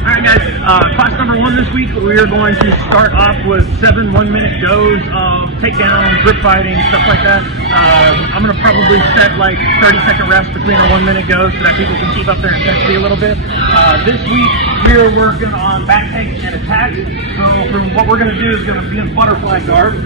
Alright guys, class number 1 this week, we are going to start off with 7 1-minute goes of takedown, grip fighting, stuff like that. I'm going to probably set like 30-second rests between our 1-minute goes so that people can keep up their intensity a little bit. This week, we are working on back takes and attacks. So from what we're going to do is going to be in butterfly guard.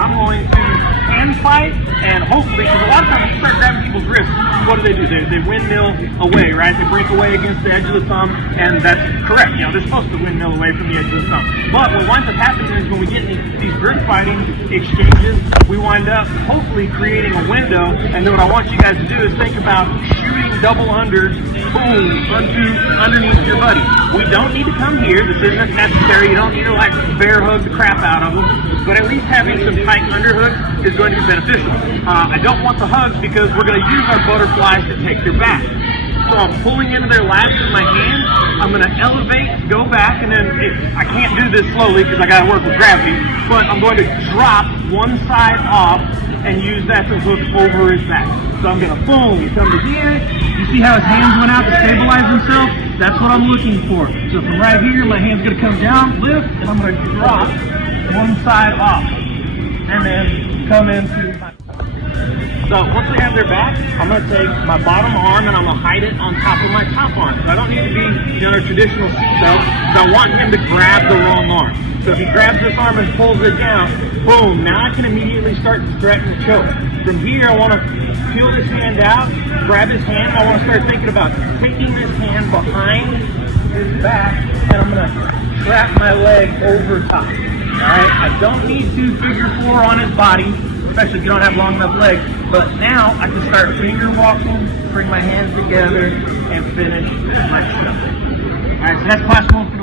I'm going to hand fight, and hopefully, because a lot of times you start grabbing people's wrists, what do? They windmill away, right? They break away against the edge of the thumb, and that's correct. You know, they're supposed to windmill away from the edge of the thumb. But what winds up happening is when we get these grip fighting exchanges, we wind up hopefully creating a window, and then what I want you guys to do is think about shooting double unders, boom, underneath your buddy. We don't need to come here. This isn't necessary. You don't need to like bear hug the crap out of them, but at least having some tight underhooks is going to be beneficial. I don't want the hugs because we're going to use our butterflies to take their back. So I'm pulling into their laps with my hand. I'm going to elevate, go back, and then I can't do this slowly because I got to work with gravity, but I'm going to drop one side off and use that to hook over his back. So I'm going to boom, come to here. You see how his hands went out to stabilize himself? That's what I'm looking for. So from right here, my hand's going to come down, lift, and I'm going to drop one side off. And then come into my... So once they have their back, I'm going to take my bottom arm and I'm going to hide it on top of my top arm. So I don't need to be, you know, a traditional seatbelt, because I want him to grab the wrong arm. So if he grabs this arm and pulls it down, boom, now I can immediately start to threaten to choke. From here, I want to peel this hand out, grab his hand, and I want to start thinking about taking this hand behind his back, and I'm going to trap my leg over top. Alright, I don't need to figure 4 on his body, especially if you don't have long enough legs, but now I can start finger walking, bring my hands together, and finish my stuff. Alright, so that's class 1.